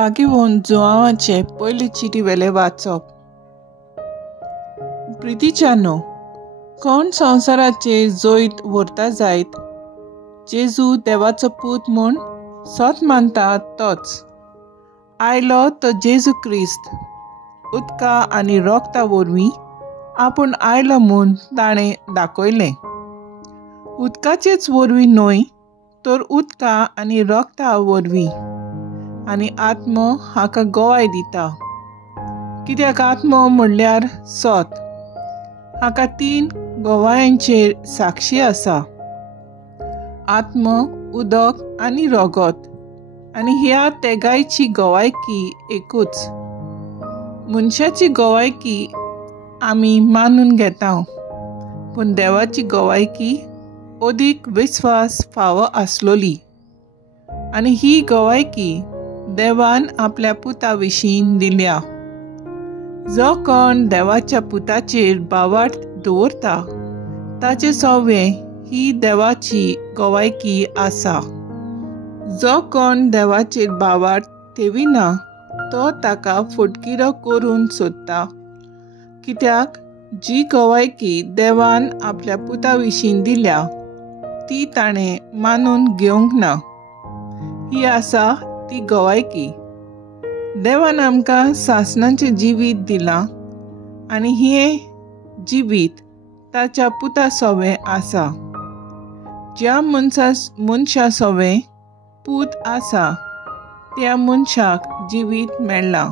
पागिवोन जोआवाचे पयले चिटी वेले वाचप. प्रितीच्यानो, कोण संवसाराचे जोईत व्हरता जायत जेजू देवाचो पूत म्हूण सोत मानता तोच. आयलो तो जेजू क्रिस्त उदका आनी रोगता वरवीं आपूण आयलो म्हूण ताणें दाखयलें. उदकाचेच वरवीं न्हय तर उदका आनी रोगता वरवीं. आनी आत्मो हाका गोवाय दिता, कित्याक आत्मो म्हणल्यार सोत. हाका 3 गोवायांचेर साक्षी आसा, आत्मो, उदक आनी रोगत. आनी ह्या तेगायची गोवायकी एकूच. मनशाची गोवायकी आमी मानून घेता, पूण देवाची गोवायकी अदीक विस्वास फावो आसलोली. आनी ही गोवायकी देवान आपल्या पुता विशीं दिल्या. जो कोण देवाच्या पुताचेर बावार्थ दवरता ताचे सोवे ही देवाची गोवायकी आसा. जो कोण देवाचेर बावार्थ थेविना तो ताका फटकिरो करून सोदता, कित्याक जी गोवायकी देवान आपल्या पुता विशीं दिल्या ती ताणें मानून घेवंक ना. ही आसा ती गोवायकी. देवान आमकां सासणाचें जिवीत दिलां आनी हें जिवीत ताच्या पुता सोवें आसा. ज्या मनशा सोवें पूत आसा त्या मनशाक जिवीत मेळ्ळां.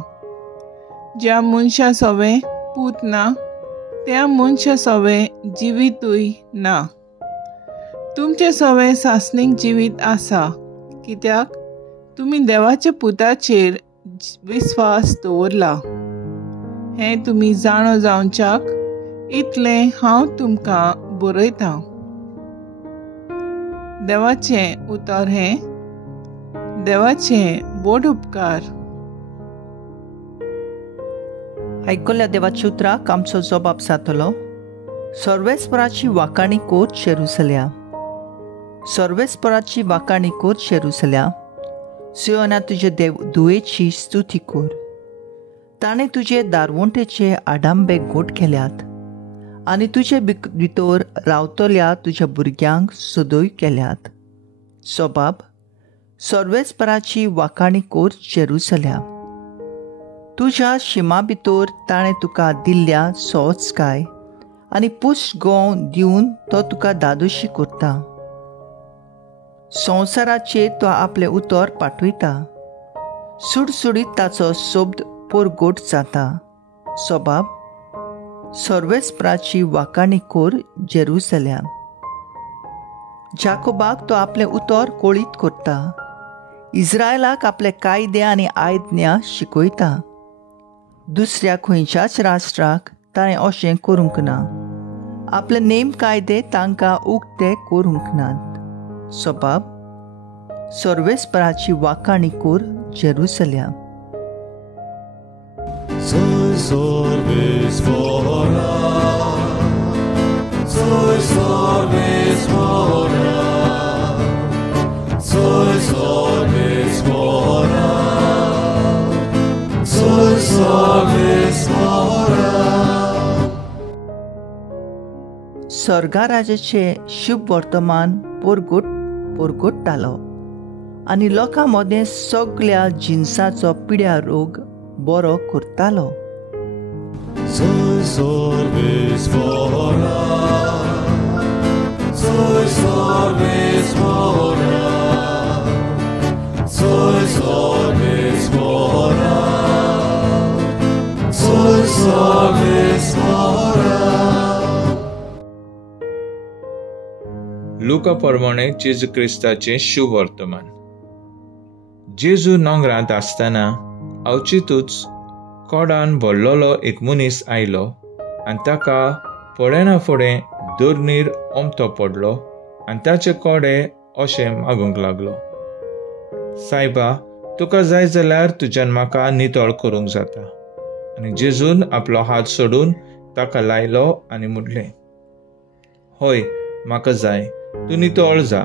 ज्या मनशा सोवें पूत ना त्या मनशा सोवें जिवीतूय ना. तुमचे सोवें सासणीक जिवीत आसा, कित्याक तुमी देवाच्या पुताचेर विस्वास दवरला. हें तुमी जाणो जावच्याक इतलें हांव तुमकां बरयतां. देवाचें उतर हें, देवाचें बोड उपकार. आयकल्ल्या देवाच्या उतराक आमचो जबाब जातलो. सर्वेस्पराची वाकाणी कोर जेरुसल्या. सर्वेस्पराची वाकाणी कोर जेरुसल्या. सियोना तुजे दुयेची स्तुती कोर. ताणें तुजे दारवंटेचे आडांबे गोट केल्यात आनी तुजे भितर रावतल्या तुज्या भुरग्यांक सदोय केल्यात. सोबाब, सर्वेस्पराची वाकाणी कोर जेरुसल्या. तुज्या शिमा भितर ताणें तुका दिल्ल्या सोंचकाय आनी पुश्ट गोव दिवन तो तुका दादोशी करता. संवसाराचेर तो आपलें उतर पाठयता. सुडसुडीत ताचो शब्द पोरगोट जाता. सोबाब, सर्वेस्पराची वाकाणी कोर जेरुसल्या. जाकोबाक तो आपलें उतर कोळीत करता. इस्रायलाक आपले कायदे आनी आज्ञा शिकयता. दुसऱ्या खंयच्याच राष्ट्राक ताणें अशें करूंक ना. आपले नेम कायदे तांकां उक्ते करूंक नात. सोबाब, सर्वेस्पराची वाकाणी कोर जेरुसल्या. Soy sorvespora, soy sorvespora, soy sorvespora, soy sorvespora. स्वर्गाराजाचे शुभ वर्तमान पोरगोट्टालो आनी लोकां मदें सगळ्या जिन्साचो पिड्या रोग बरो करतालो. Soy sorvespora, soy sorvespora, soy sorvespora, soy sorvespora. लुका प्रमाणे जेजू क्रिस्ताचें शुभ वर्तमान. जेजू नोंगरांत आसतना अवचितूच कोडान भरलोलो एक मनीस आयलो आनी ताका फडेना फुडें दोरनीर ओमतो पडलो आनी ताचे कोडे अशें मागूंक लागलो, सायबा, तुका जाय जाल्यार तुज्यान म्हाका नितळ करूंक जाता. आनी जेजून आपलो हात सोडून ताका लायलो आनी म्हणलें, हय, म्हाका जाय, तूं नितळ जा.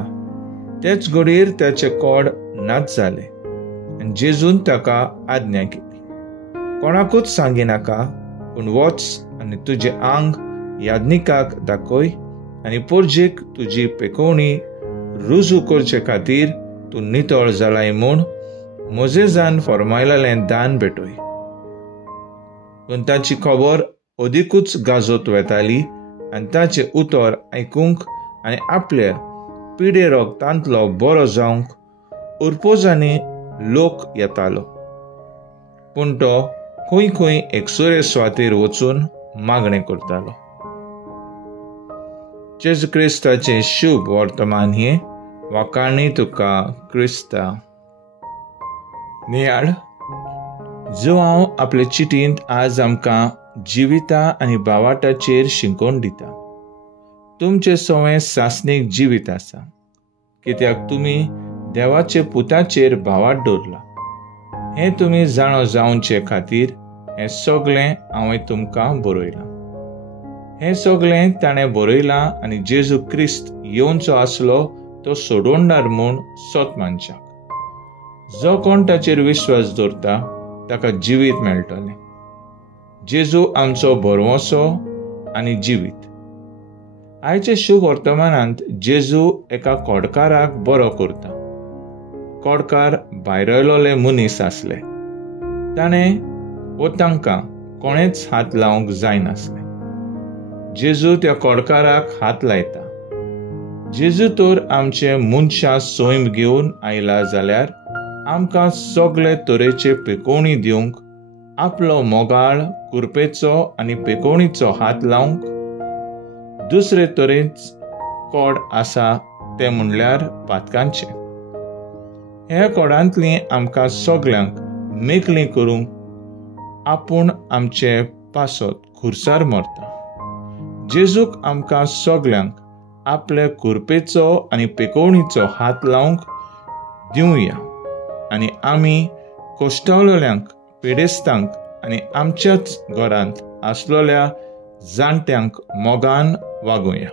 तेच घडयेर ताचे कोड नाच जाले आनी जेजून ताका आज्ञा केली, कोणाकूच सांगिनाका, पूण वच आनी तुजें आंग याज्ञिकाक दाखय आनी पोरजेक तुजी पेकोवणी रुजू करचे खातीर तूं नितळ जालाय म्हूण मोजेजान फॉर्मायलेलें दान भेटोय. पूण ताची खबर अदिकूच गाजत वेताली आनी ताचें उतर आयकूंक आनी आपल्या पिडे रोगतांतलो बरो जावंक उरपोजांनी लोक येतालो. पूण तो खंय खंय एकसुरे सुवातेर वचून मागणें करतालो. जेजू क्रिस्ताचें शुभ वर्तमान हें वाकाणी तुका क्रिस्ता. नियाळ, जो हांव आपले चिटींत आज आमकां जिविता आनी बावाटाचेर शिंकोवन दिता. तुमचें सवय सासणीक जिवीत आसा, कित्याक तुमी देवाचे पुताचेर भावाट दवरला. हें तुमी जाणो जावचे खातीर हें सगळें हांवें तुमकां बरयलां. हें सगळें ताणें बरयलां आनी जेजू क्रिस्त येवचो आसलो तो सोडोंडार म्हूण सोत मनशाक. जो कोण ताचेर विश्वास दवरता ताका जिवीत मेळटलें. जेजू आमचो बरवंसो आनी जिवीत. आयचे शुभ वर्तमानांत जेजू एका कोडकाराक बरो करता. कोडकार भायरलोले मनीस आसले. ताणें व तांकां कोणेच हात लावंक जायनासलें. जेजू त्या कोडकाराक हात लायता. जेजू तर आमचे मनशां सोयम घेवन आयला जाल्यार आमकां सगळे तरेचे पेकोवणी दिवंक, आपलो मोगाळ कुरपेचो आनी पेकोवणीचो हात लावंक. दुसरे तरेच कोड आसा ते म्हणल्यार पातकांचे. ह्या कोडांतलीं आमकां सगळ्यांक मेकळीं करूंक आपूण आमचे पासत खुर्सार मरता. जेजूक आमकां सगळ्यांक आपले कुरपेचो आनी पेकोवणीचो हात लावंक दिवया आनी आमी कोश्टवलेल्यांक, पेडेस्तांक आनी आमच्याच घरांत आसलोल्या जाणट्यांक मोगान वागुया.